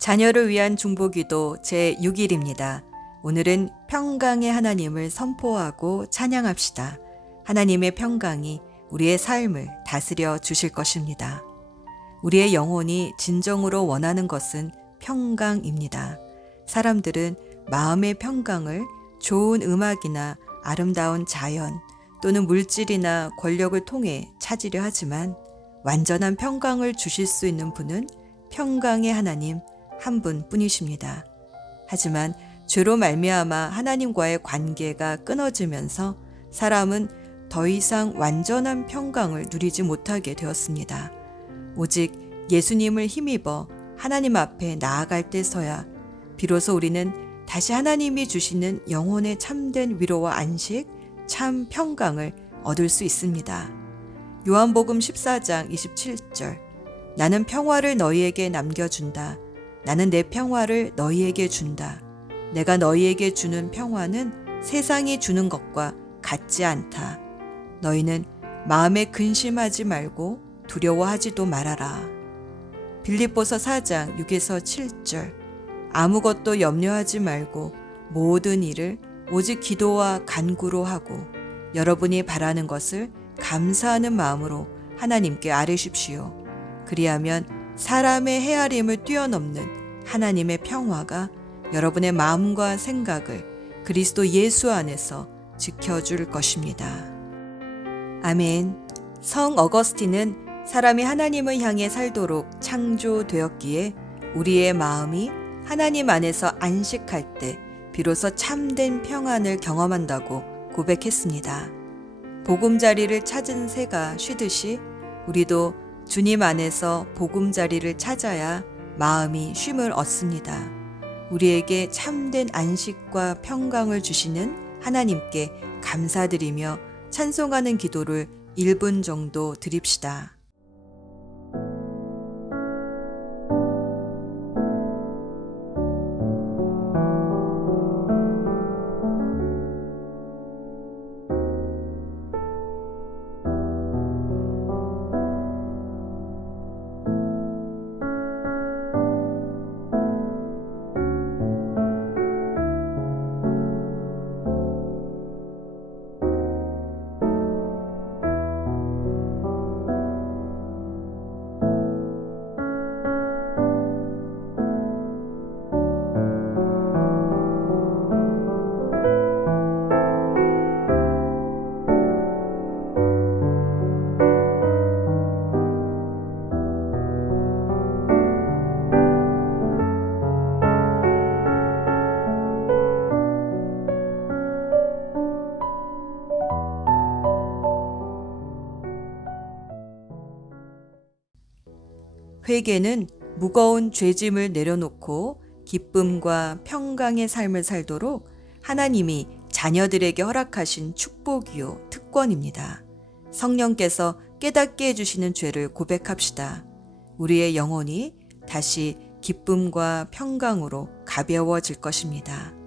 자녀를 위한 중보기도 제6일입니다. 오늘은 평강의 하나님을 선포하고 찬양합시다. 하나님의 평강이 우리의 삶을 다스려 주실 것입니다. 우리의 영혼이 진정으로 원하는 것은 평강입니다. 사람들은 마음의 평강을 좋은 음악이나 아름다운 자연 또는 물질이나 권력을 통해 찾으려 하지만 완전한 평강을 주실 수 있는 분은 평강의 하나님 한 분뿐이십니다. 하지만 죄로 말미암아 하나님과의 관계가 끊어지면서 사람은 더 이상 완전한 평강을 누리지 못하게 되었습니다. 오직 예수님을 힘입어 하나님 앞에 나아갈 때서야 비로소 우리는 다시 하나님이 주시는 영혼의 참된 위로와 안식, 참 평강을 얻을 수 있습니다. 요한복음 14장 27절 나는 평화를 너희에게 남겨준다. 나는 내 평화를 너희에게 준다. 내가 너희에게 주는 평화는 세상이 주는 것과 같지 않다. 너희는 마음에 근심하지 말고 두려워하지도 말아라. 빌립보서 4장 6에서 7절 아무것도 염려하지 말고 모든 일을 오직 기도와 간구로 하고 여러분이 바라는 것을 감사하는 마음으로 하나님께 아뢰십시오. 그리하면 사람의 헤아림을 뛰어넘는 하나님의 평화가 여러분의 마음과 생각을 그리스도 예수 안에서 지켜줄 것입니다. 아멘. 성 어거스틴은 사람이 하나님을 향해 살도록 창조되었기에 우리의 마음이 하나님 안에서 안식할 때 비로소 참된 평안을 경험한다고 고백했습니다. 보금자리를 찾은 새가 쉬듯이 우리도 주님 안에서 보금자리를 찾아야 마음이 쉼을 얻습니다. 우리에게 참된 안식과 평강을 주시는 하나님께 감사드리며 찬송하는 기도를 1분 정도 드립시다. 회개는 무거운 죄짐을 내려놓고 기쁨과 평강의 삶을 살도록 하나님이 자녀들에게 허락하신 축복이요 특권입니다. 성령께서 깨닫게 해주시는 죄를 고백합시다. 우리의 영혼이 다시 기쁨과 평강으로 가벼워질 것입니다.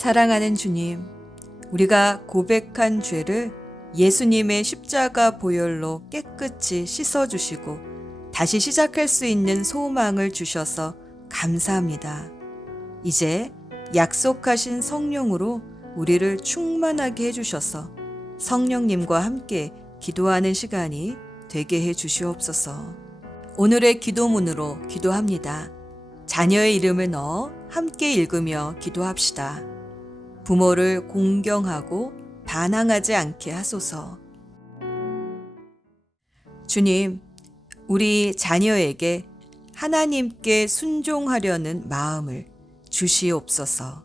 사랑하는 주님, 우리가 고백한 죄를 예수님의 십자가 보혈로 깨끗이 씻어주시고 다시 시작할 수 있는 소망을 주셔서 감사합니다. 이제 약속하신 성령으로 우리를 충만하게 해주셔서 성령님과 함께 기도하는 시간이 되게 해 주시옵소서. 오늘의 기도문으로 기도합니다. 자녀의 이름을 넣어 함께 읽으며 기도합시다. 부모를 공경하고 반항하지 않게 하소서. 주님, 우리 자녀에게 하나님께 순종하려는 마음을 주시옵소서.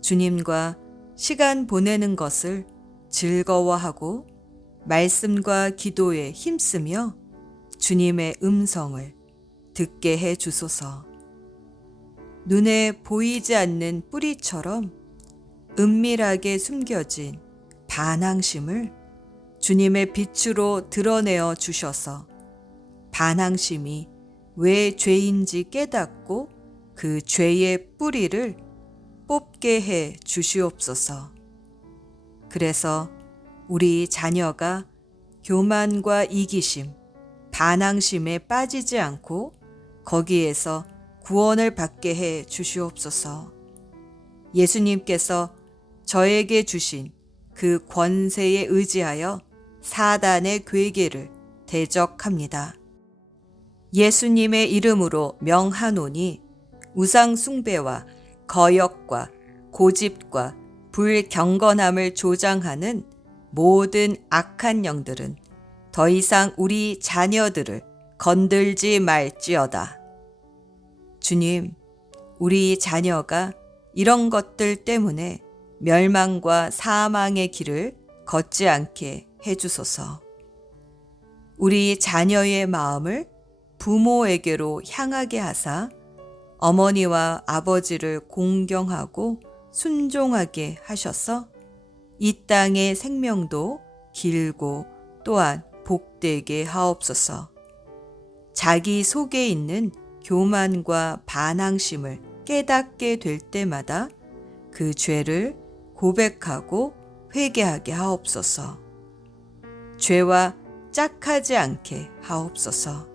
주님과 시간 보내는 것을 즐거워하고 말씀과 기도에 힘쓰며 주님의 음성을 듣게 해 주소서. 눈에 보이지 않는 뿌리처럼 은밀하게 숨겨진 반항심을 주님의 빛으로 드러내어 주셔서 반항심이 왜 죄인지 깨닫고 그 죄의 뿌리를 뽑게 해 주시옵소서. 그래서 우리 자녀가 교만과 이기심, 반항심에 빠지지 않고 거기에서 구원을 받게 해 주시옵소서. 예수님께서 저에게 주신 그 권세에 의지하여 사단의 괴계를 대적합니다. 예수님의 이름으로 명하노니 우상숭배와 거역과 고집과 불경건함을 조장하는 모든 악한 영들은 더 이상 우리 자녀들을 건들지 말지어다. 주님, 우리 자녀가 이런 것들 때문에 멸망과 사망의 길을 걷지 않게 해주소서. 우리 자녀의 마음을 부모에게로 향하게 하사 어머니와 아버지를 공경하고 순종하게 하셔서 이 땅의 생명도 길고 또한 복되게 하옵소서. 자기 속에 있는 교만과 반항심을 깨닫게 될 때마다 그 죄를 고백하고 회개하게 하옵소서. 죄와 짝하지 않게 하옵소서.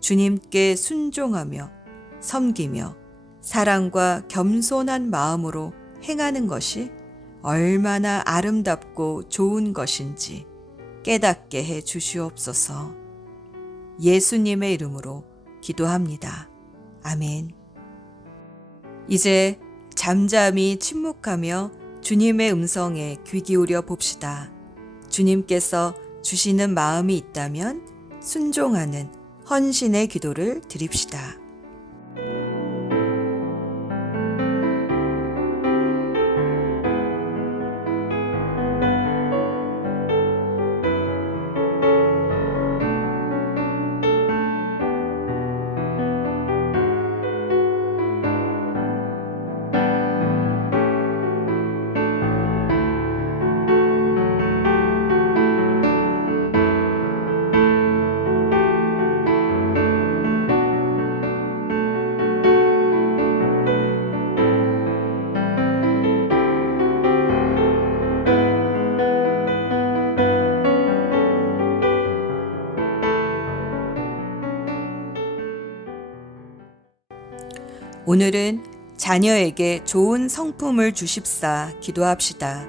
주님께 순종하며 섬기며 사랑과 겸손한 마음으로 행하는 것이 얼마나 아름답고 좋은 것인지 깨닫게 해 주시옵소서. 예수님의 이름으로 기도합니다. 아멘. 이제 잠잠히 침묵하며 주님의 음성에 귀 기울여 봅시다. 주님께서 주시는 마음이 있다면 순종하는 헌신의 기도를 드립시다. 오늘은 자녀에게 좋은 성품을 주십사 기도합시다.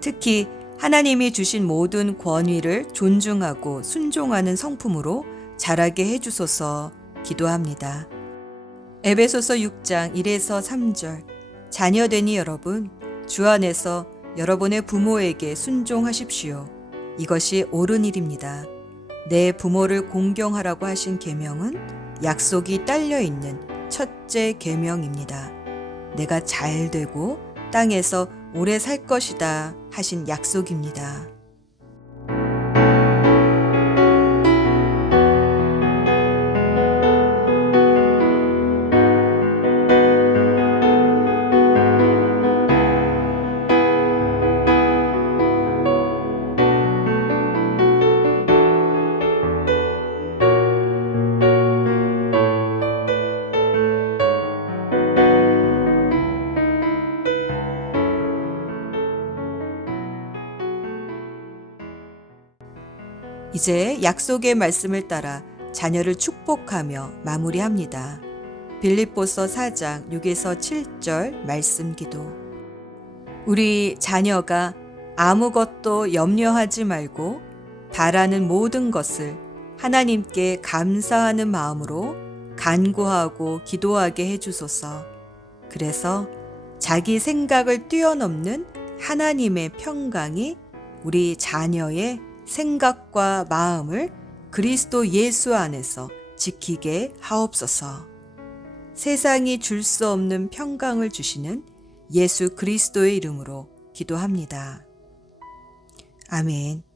특히 하나님이 주신 모든 권위를 존중하고 순종하는 성품으로 자라게 해주소서 기도합니다. 에베소서 6장 1에서 3절 자녀되니 여러분 주 안에서 여러분의 부모에게 순종하십시오. 이것이 옳은 일입니다. 내 부모를 공경하라고 하신 계명은 약속이 딸려 있는 첫째 계명입니다. 내가 잘 되고 땅에서 오래 살 것이다 하신 약속입니다. 이제 약속의 말씀을 따라 자녀를 축복하며 마무리합니다. 빌립보서 4장 6에서 7절 말씀 기도. 우리 자녀가 아무것도 염려하지 말고 바라는 모든 것을 하나님께 감사하는 마음으로 간구하고 기도하게 해주소서. 그래서 자기 생각을 뛰어넘는 하나님의 평강이 우리 자녀의 생각과 마음을 그리스도 예수 안에서 지키게 하옵소서. 세상이 줄 수 없는 평강을 주시는 예수 그리스도의 이름으로 기도합니다. 아멘.